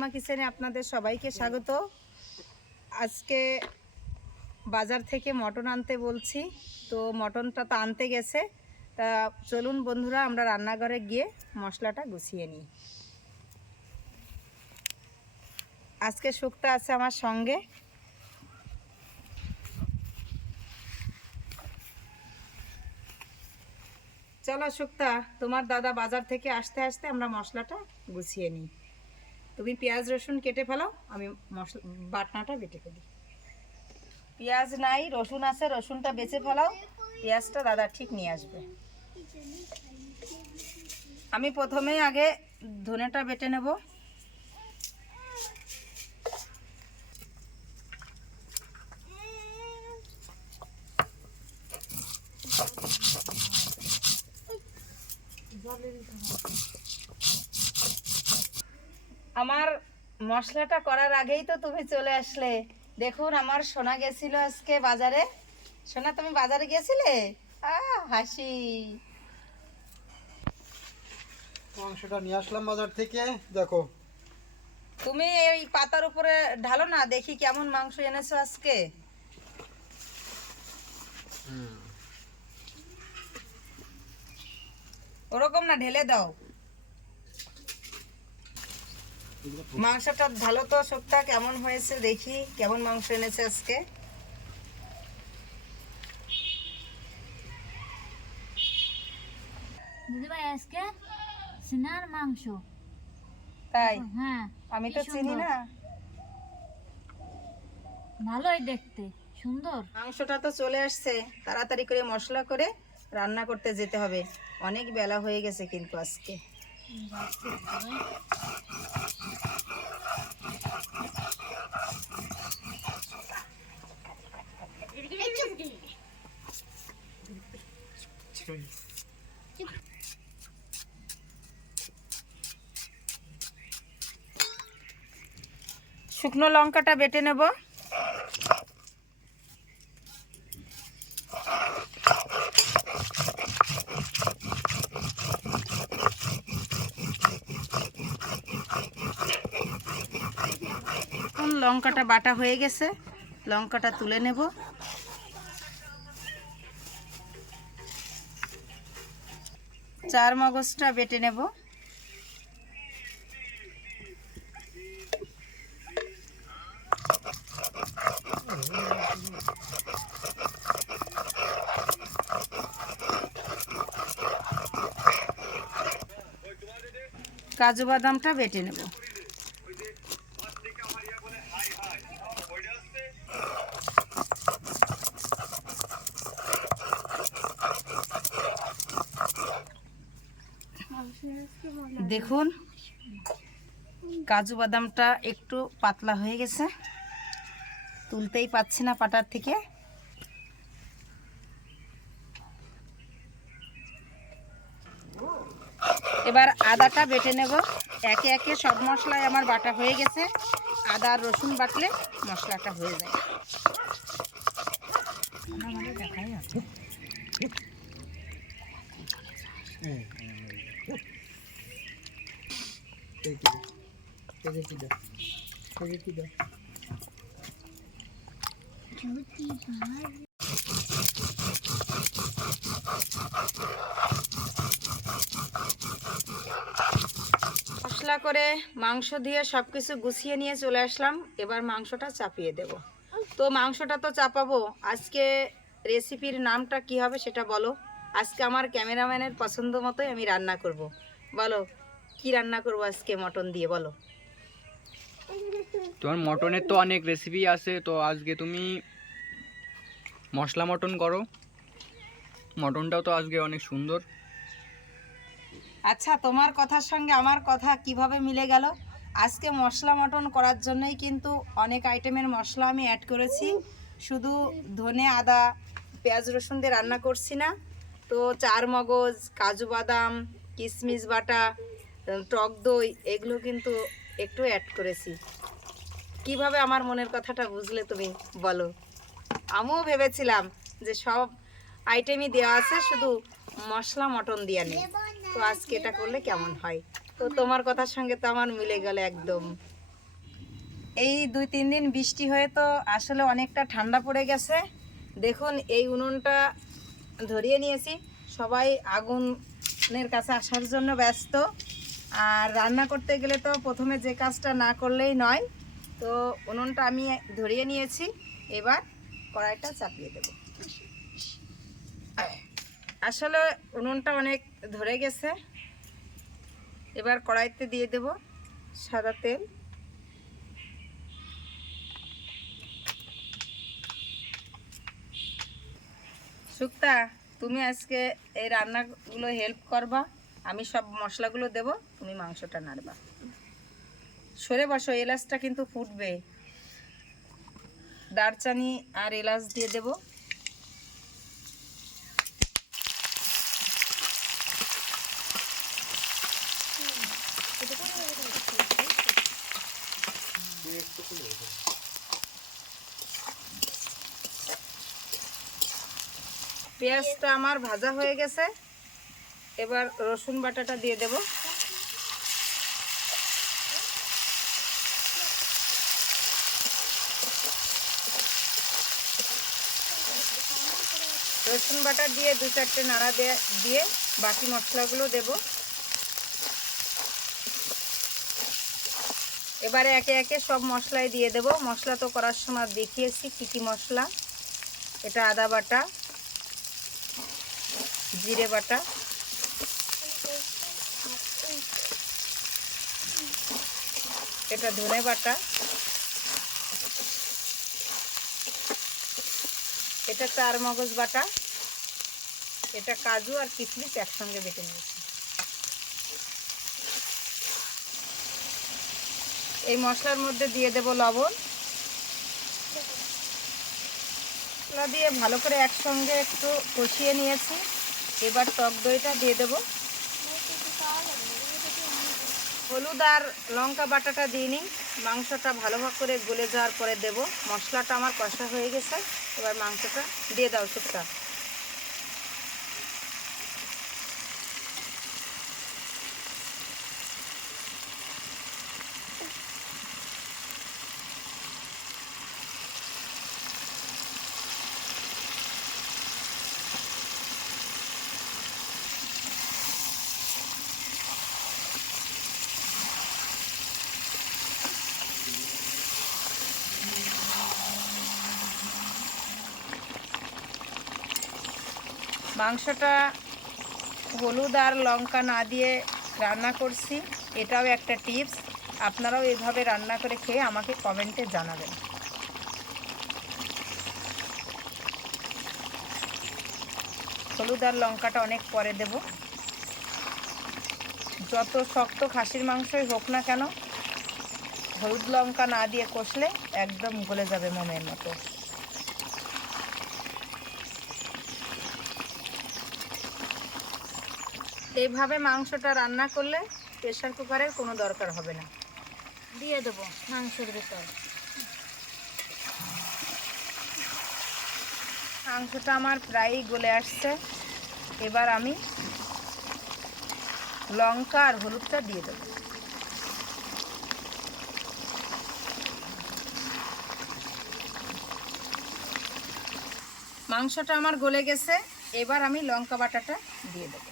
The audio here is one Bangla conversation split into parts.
পূর্ণিমা কিচেনে আপনাদের সবাইকে স্বাগত। আজকে বাজার থেকে মটন আনতে বলছি, তো মটনটা তো আনতে গেছে। তা চলুন বন্ধুরা, আমরা রান্নাঘরে গিয়ে মশলাটা গুছিয়ে নিই। আজকে শুক্তা আছে আমার সঙ্গে। চলো শুক্তা, তোমার দাদা বাজার থেকে আসতে আসতে আমরা মশলাটা গুছিয়ে নিই। তুমি পেঁয়াজ রসুন কেটে ফেলাও, আমি মশলা বাটনাটা বেটে ফেলি। পেঁয়াজ নাই, রসুন আছে, রসুনটা বেছে ফেলাও, পেঁয়াজটা দাদা ঠিক নিয়ে আসবে। আমি প্রথমে আগে ধনেটা বেটে নেব। আমার মশলাটা করার আগেই তো তুমি চলে আসলে। দেখুন আমার সোনা গেছিল আজকে বাজারে। সোনা, তুমি বাজারে গিয়েছিলে? হাসি। মাংসটা নিয়ে আসলাম বাজার থেকে, দেখো। তুমি এই পাতার উপরে ঢালো না, দেখি কেমন মাংস এনেছো আজকে। ওরকম না, ঢেলে দাও। মাংসটা ঢালো তো শুক্তা, কেমন হয়েছে দেখি, কেমন মাংস এনেছে আজকে। দিদিভাই আজকে সিনার মাংস। তাই? হ্যাঁ, আমি তো চিনি না। ভালোই দেখতে, সুন্দর। মাংসটা তো চলে আসছে, তাড়াতাড়ি করে মশলা করে রান্না করতে যেতে হবে। অনেক বেলা হয়ে গেছে কিন্তু আজকে। শুকনো লঙ্কাটা বেটে নেব। লঙ্কাটা বাটা হয়ে গেছে, লঙ্কাটা তুলে নেব। চার মগজটা বেটে নেব। কাজু বাদামটা বেটে নেব। দেখুন কাজু বাদামটা একটু পাতলা হয়ে গেছে, তুলতেই পাচ্ছি না পাটার থেকে। এবার আদাটা বেটে নেব। একে একে সব মশলাই আমার বাটা হয়ে গেছে। আদা আর রসুন বাটলে মশলাটা হয়ে যায়। দেখাই আছে। মশলা করে মাংস দিয়ে সব কিছু গুছিয়ে নিয়ে চলে আসলাম। এবার মাংসটা চাপিয়ে দেব। তো মাংসটা তো চাপাবো, আজকে রেসিপির নামটা কি হবে সেটা বলো। আজকে আমার ক্যামেরাম্যানের পছন্দ মতোই আমি রান্না করব। বলো কি রান্না করব আজকে মটন দিয়ে, বলো। তোমার মটনের তো অনেক রেসিপি আছে, তো আজকে তুমি মশলা মটন করো। মটনটাও তো আজকে অনেক সুন্দর। আচ্ছা, তোমার কথার সঙ্গে আমার কথা কিভাবে মিলে গেল? আজকে মশলা মটন করার জন্যই কিন্তু অনেক আইটেমের মশলা আমি অ্যাড করেছি। শুধু ধনে আদা পেঁয়াজ রসুন দিয়ে রান্না করছি না, তো চার মগজ, কাজু বাদাম, কিশমিশ বাটা, টক দই, এগুলো কিন্তু একটু অ্যাড করেছি। কিভাবে আমার মনের কথাটা বুঝলে তুমি, বলো? আমিও ভেবেছিলাম যে সব আইটেমই দেওয়া আছে, শুধু মশলা মটন দিয়ে নেই। তো আজকে এটা করলে কেমন হয়? তো তোমার কথার সঙ্গে তো আমার মিলে গেল একদম। এই 2-3 দিন বৃষ্টি হয়ে তো আসলে অনেকটা ঠান্ডা পড়ে গেছে। দেখুন এই উনুনটা ধরিয়ে নিয়েছি, সবাই আগুনের কাছে আসার জন্য ব্যস্ত। আর রান্না করতে গেলে তো প্রথমে যে কাজটা না করলেই নয়। তো উনুনটা আমি ধরিয়ে নিয়েছি, এবার কড়াইটা চাপিয়ে দেব। আসলে উনুনটা অনেক ধরে গেছে। এবার কড়াইতে দিয়ে দেব সাদা তেল। সুক্তা, তুমি আজকে এই রান্নাগুলো হেল্প করবা, আমি সব মশলাগুলো দেব, তুমি মাংসটা নাড়বা। সরে বসো, এলাচটা কিন্তু ফুটবে। দারচিনি আর এলাচ দিয়ে দেব। পেঁয়াজটা আমার ভাজা হয়ে গেছে, এবার রসুন বাটাটা দিয়ে দেব। রসুন বাটা দিয়ে 2-4টে নাড়া দিয়ে বাকি মশলাগুলো দেব। এবারে একে একে সব মশলাই দিয়ে দেব। মশলা তো করার সময় দেখিয়েছি কী কী মশলা। এটা আদা বাটা, জিরে বাটা, এটা ধনে বাটা, এটা চারমগজ বাটা, এটা কাজু আর কিশমিশ একসঙ্গে বেটে নিয়েছি। এই মশলার মধ্যে দিয়ে দেব লবণ। মশলা দিয়ে ভালো করে একসঙ্গে একটু কষিয়ে নিয়েছি। এবার টক দইটা দিয়ে দেব। হলুদ আর লঙ্কা বাটাটা দিয়ে নিই, মাংসটা ভালোভাবে করে গলে যাওয়ার পরে দেব। মশলাটা আমার কষা হয়ে গেছে, এবার মাংসটা দিয়ে দাও সুক্তা। মাংসটা হলুদ আর লঙ্কা না দিয়ে রান্না করছি, এটাও একটা টিপস। আপনারাও এভাবে রান্না করে খেয়ে আমাকে কমেন্টে জানাবেন। হলুদ আর লঙ্কাটা অনেক পরে দেব। যত শক্ত খাসির মাংসই হোক না কেন, হলুদ লঙ্কা না দিয়ে কষলে একদম গলে যাবে মোমের মতো। এইভাবে মাংসটা রান্না করলে প্রেসার কুকারের কোনো দরকার হবে না। দিয়ে দেবো মাংসের ভিতর। মাংসটা আমার প্রায়ই গলে আসছে, এবার আমি লঙ্কা আর হলুদটা দিয়ে দেবো। মাংসটা আমার গলে গেছে, এবার আমি লঙ্কা বাটাটা দিয়ে দেবো।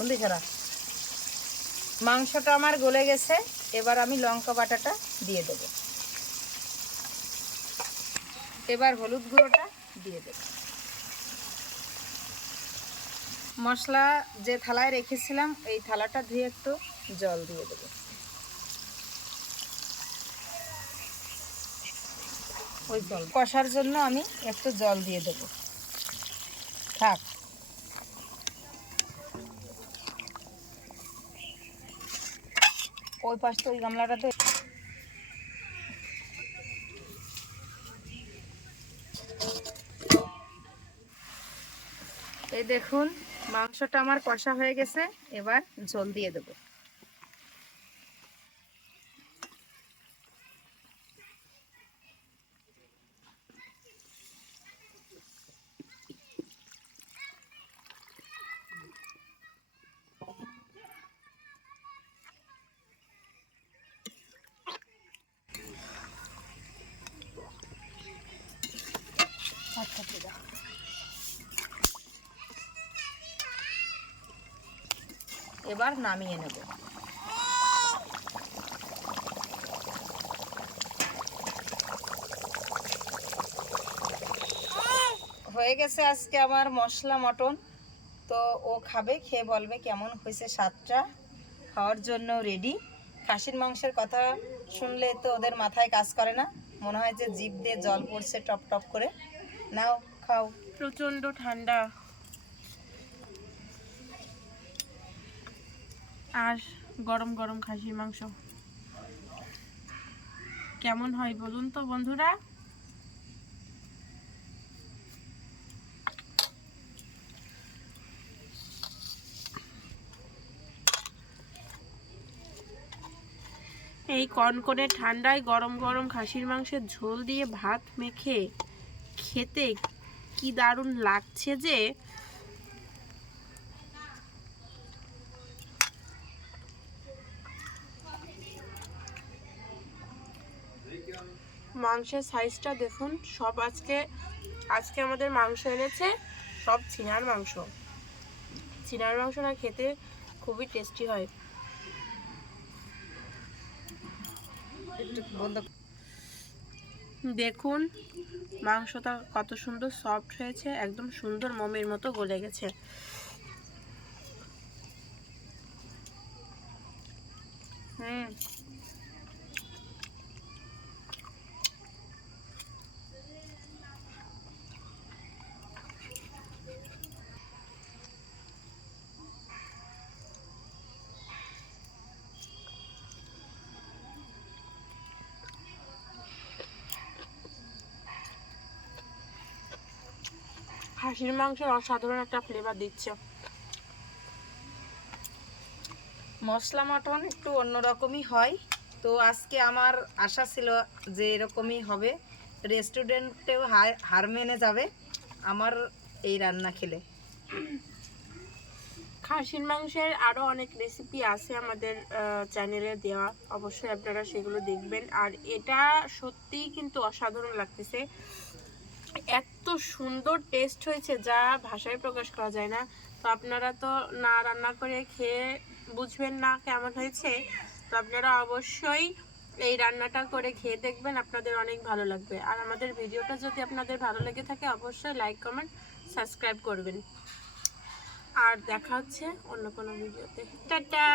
হলদি ছাড়া মাংসটা আমার গলে গেছে, এবার আমি লঙ্কা বাটাটা দিয়ে দেবো। এবার হলুদ গুঁড়োটা দিয়ে দেবো। মশলা যে থালায় রেখেছিলাম এই থালাটা ধুয়ে একটু জল দিয়ে দেবো। ওই জল কষার জন্য আমি একটু জল দিয়ে দেবো। থাক, ওই পাশটা ওই গামলাটাতে। এই দেখুন মাংসটা আমার কষা হয়ে গেছে, এবার ঝোল দিয়ে দেবো। আচ্ছা ঠিক আছে। এবার নামিয়ে নেব। হয়ে গেছে আজকে আমার মশলা মটন। তো ও খাবে, খেয়ে বলবে কেমন হয়েছে স্বাদটা। খাওয়ার জন্য রেডি। খাসির মাংসের কথা শুনলে তো ওদের মাথায় কাজ করে না, মনে হয় যে জিভ দিয়ে জল পড়ছে টপ টপ করে। নাও খাও। প্রচন্ড ঠান্ডা আর গরম গরম খাসির মাংস কেমন হয় বলুন তো বন্ধুরা। এই কনকনে ঠান্ডায় গরম গরম খাসির মাংসের ঝোল দিয়ে ভাত মেখে খেতে কি দারুণ লাগছে যে। মাংসের সাইজটা দেখুন। সব আজকে আমাদের মাংস এনেছে, সব চিনার মাংস। চিনার মাংসটা খেতে খুবই টেস্টি হয়। একটু বন্ধ। দেখুন মাংসটা কত সুন্দর সফট হয়েছে, একদম সুন্দর মোমের মতো গলে গেছে। খাসির মাংসের অসাধারণ একটা ফ্লেভার দিচ্ছে। মশলা মটন একটু অন্যরকমই হয়। তো আজকে আমার আশা ছিল যে এরকমই হবে, রেস্টুরেন্টেও হার মেনে যাবে আমার এই রান্না খেলে। খাসির মাংসের আরও অনেক রেসিপি আছে আমাদের চ্যানেলে দেওয়া, অবশ্যই আপনারা সেগুলো দেখবেন। আর এটা সত্যিই কিন্তু অসাধারণ লাগতেছে, এত সুন্দর টেস্ট হয়েছে যা ভাষায় প্রকাশ করা যায় না। তো আপনারা তো না রান্না করে খেয়ে বুঝবেন না কেমন হয়েছে, তো আপনারা অবশ্যই এই রান্নাটা করে খেয়ে দেখবেন, আপনাদের অনেক ভালো লাগবে। আর আমাদের ভিডিওটা যদি আপনাদের ভালো লেগে থাকে অবশ্যই লাইক কমেন্ট সাবস্ক্রাইব করবেন। আর দেখা হচ্ছে অন্য কোনো ভিডিওতে। টাটা।